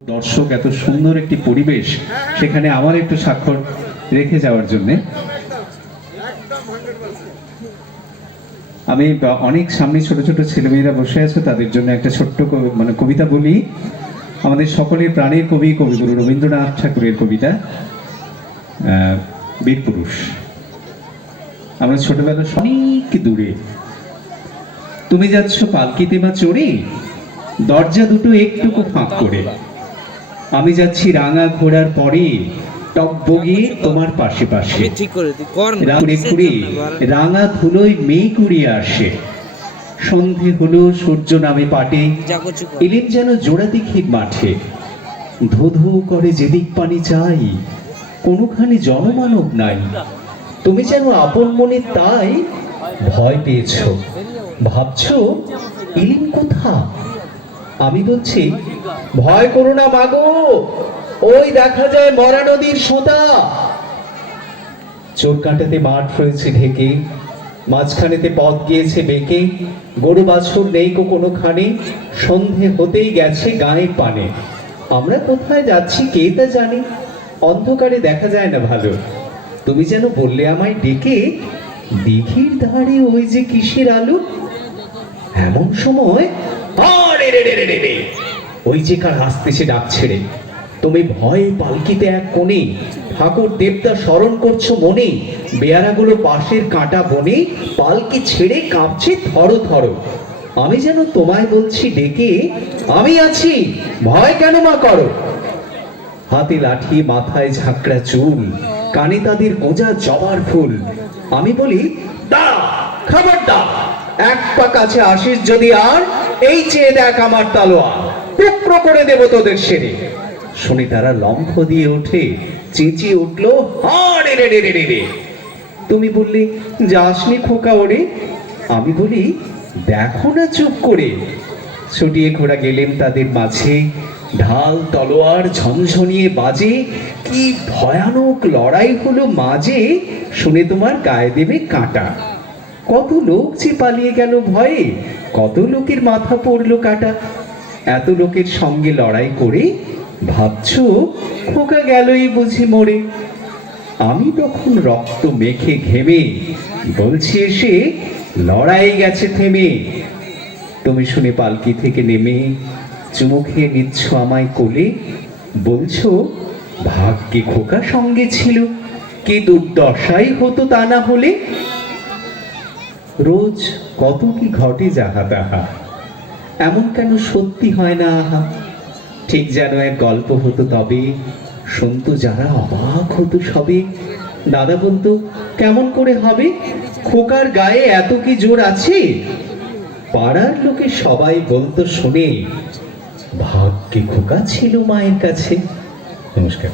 দর্শক এত সুন্দর একটি পরিবেশ, সেখানে আমার একটু স্বাক্ষর রেখে যাওয়ার জন্য আমি অনেক সামনে ছোট ছোট ছেলেমেয়েরা বসে আছে, তাদের জন্য একটা ছোট্ট কবিতা বলি। আমাদের সকলের প্রাণের কবি কবিগুরু রবীন্দ্রনাথ ঠাকুরের কবিতা বীরপুরুষ। আমরা ছোটবেলা অনেক দূরে, তুমি যাচ্ছ পালকিতে মা চড়ে, দরজা দুটো একটুকু ফাঁক করে, আমি যাচ্ছি রাঙা ঘোড়ার পরে, টকবগে তোমার পাশে পাশে, রাঙা ধুলোয় মেঘ উড়িয়ে আসে, সন্ধে হলো সূর্য নামে পাটে, এলেন যেন জোড়া দিঘির মাঠে, ধু ধু করে যেদিক পানি চাই, কোনোখানে জনমানব নাই, তুমি যেন আপন মনে তাই ভয় পেয়েছ, ভাবছো এলেন কোথা? আমি বলছি ভয় করো না মাগো, ওই দেখা যায় মরা নদীর সোঁতা। চোর কাঁটাতে মাঠ রয়েছে ঢেকে, মাঝখানেতে পথ গিয়েছে বেঁকে, গরু বাছুর নেই কোনোখানে, সন্ধে হতেই গেছে গায়ে পানে, আমরা কোথায় যাচ্ছি কে তা জানি, অন্ধকারে দেখা যায় না ভালো, তুমি যেন বললে আমায় ডেকে, দিঘির ধারে ওই যে কিসের আলো। এমন সময় ওই যে কার আসতেছে ডাক ছেড়ে, তুমি ভয়ে পালকিতে এক কোণে, ঠাকুর দেবতা স্মরণ করছো মনে, বেয়ারাগুলো পাশের কাঁটা বনে, পালকি ছেড়ে কাঁপছে থরো থরো, আমি যেন তোমায় বলছি ডেকে, আমি আছি ভয় কেন মা করো। হাতে লাঠি, মাথায় ঝাঁকড়া চুল, কানে তাদের গোঁজা জবার ফুল, আমি বলি দাঁড়া খবরদার, এক পা কাছে আসিস যদি আর, এই চেয়ে দেখ আমার তালোয়ার, টুকরো করে দেব তোদের সেরে। শুনে তারা লম্ফ দিয়ে ওঠে, চেঁচিয়ে উঠলো হাড়ে রে রে রে রে। তুমি বললে যাসনি খোকা ওরে, আমি বলি দেখো না চুপ করে। ছুটিয়ে ঘোড়া গেলেন তাদের মাঝে, ঢাল তলোয়ার ঝনঝনিয়ে বাজে, কি ভয়ানক লড়াই হলো মাঝে, শুনে তোমার গায়ে দেবে কাঁটা। কত লোক যে পালিয়ে গেল ভয়ে, কত লোকের মাথা পড়লো কাটা, এত লোকের সঙ্গে লড়াই করে, ভাবছো খোকা গেলই বুঝি মরে। আমি তখন রক্ত মেখে ঘেমে বলছি এসে, লড়াই গেছে থেমে। তুমি শুনে পালকি থেকে নেমে চুমু খেয়ে নিচ্ছ আমায় কোলে, বলছো ভাগ্যে খোকা সঙ্গে ছিল, কি দুর্দশাই হতো তা না হলে। রোজ কত কি ঘটে যাহা তাহা, এমন কেন সত্যি হয় না আহা, ঠিক যেন এক গল্প হতো তবে, শুনতো যারা অবাক হতো সবে। দাদা বলতো কেমন করে হবে, খোকার গায়ে এত কি জোর আছে, পাড়ার লোকে সবাই বলতো শুনে, ভাগ্যে খোকা ছিল মায়ের কাছে। নমস্কার।